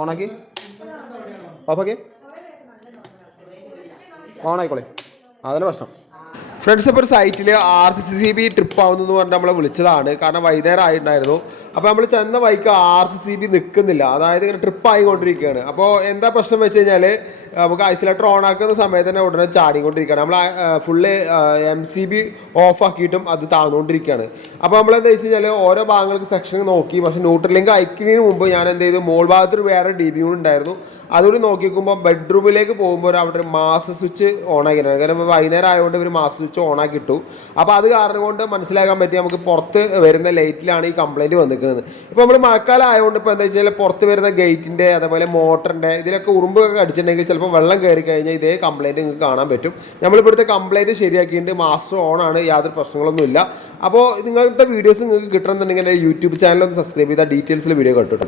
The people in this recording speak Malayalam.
ഓണാക്കി ഓഫാക്കി ഓണായിക്കോളെ അതന്നെ പ്രശ്നം. ഫ്രണ്ട്സ് ഇപ്പോൾ ഒരു സൈറ്റിൽ RCCB ട്രിപ്പ് ആവുന്നു പറഞ്ഞിട്ട് നമ്മളെ വിളിച്ചതാണ്. കാരണം വൈകുന്നേരം ആയിട്ടുണ്ടായിരുന്നു. അപ്പോൾ നമ്മൾ ചെന്ന വഴിക്ക് RCCB നിൽക്കുന്നില്ല, അതായത് ഇങ്ങനെ ട്രിപ്പ് ആയിക്കൊണ്ടിരിക്കുകയാണ്. അപ്പോൾ എന്താ പ്രശ്നം വെച്ച് കഴിഞ്ഞാൽ നമുക്ക് ഐസൊലേറ്റർ ഓൺ ആക്കുന്ന സമയത്ത് തന്നെ ഉടനെ ചാടിക്കൊണ്ടിരിക്കുകയാണ്. നമ്മൾ ഫുള്ള് MCB ഓഫ് ആക്കിയിട്ടും അത് താഴ്ന്നുകൊണ്ടിരിക്കുകയാണ്. അപ്പോൾ നമ്മളെന്താ വെച്ച് കഴിഞ്ഞാൽ ഓരോ ഭാഗങ്ങൾക്ക് സെക്ഷൻ നോക്കി, പക്ഷേ ന്യൂട്രൽ ലിങ്ക് അയക്കുന്നതിന് മുമ്പ് ഞാൻ എന്ത് ചെയ്തു, മോൾ ഭാഗത്തൊരു വേറെ DB ഉണ്ടായിരുന്നു, അതുകൂടി നോക്കിക്കുമ്പോൾ ബെഡ്റൂമിലേക്ക് പോകുമ്പോൾ അവിടെ ഒരു മാസ്റ്റർ സ്വിച്ച് ഓൺ ആക്കിയിട്ടുണ്ട്. കാരണം വൈകുന്നേരം ആയതുകൊണ്ട് ഒരു മാസ്റ്റർ സ്വിച്ച് ഓൺ ആക്കി ഇട്ടു. അപ്പോൾ അത് കാരണം കൊണ്ട് മനസ്സിലാക്കാൻ പറ്റി നമുക്ക് പുറത്ത് വരുന്ന ലൈറ്റിലാണ് ഈ കംപ്ലയിൻറ്റ് വന്നിരിക്കുന്നത്. ഇപ്പോൾ നമ്മൾ മഴക്കാലം ആയതുകൊണ്ട് ഇപ്പോൾ എന്താ വെച്ചാൽ പുറത്ത് വരുന്ന ഗേറ്റിൻ്റെ അതേപോലെ മോട്ടറിൻ്റെ ഇതിലൊക്കെ ഉറുമ്പൊക്കെ അടിച്ചിട്ടുണ്ടെങ്കിൽ ചിലപ്പോൾ വെള്ളം കയറി കഴിഞ്ഞാൽ ഇതേ കംപ്ലയിൻറ്റ് നിങ്ങൾക്ക് കാണാൻ പറ്റും. നമ്മളിപ്പോഴത്തെ കംപ്ലയിൻറ്റ് ശരിയാക്കിയിട്ട് മാസ്റ്റർ ഓൺ ആണ്, യാതൊരു പ്രശ്നങ്ങളൊന്നുമില്ല. അപ്പോൾ നിങ്ങളുടെ വീഡിയോസ് നിങ്ങൾക്ക് കിട്ടണമെന്നുണ്ടെങ്കിൽ യൂട്യൂബ് ചാനൽ ഒന്ന് സബ്സ്ക്രൈബ് ചെയ്താൽ ഡീറ്റെയിൽസിൽ വീഡിയോ കിട്ടും.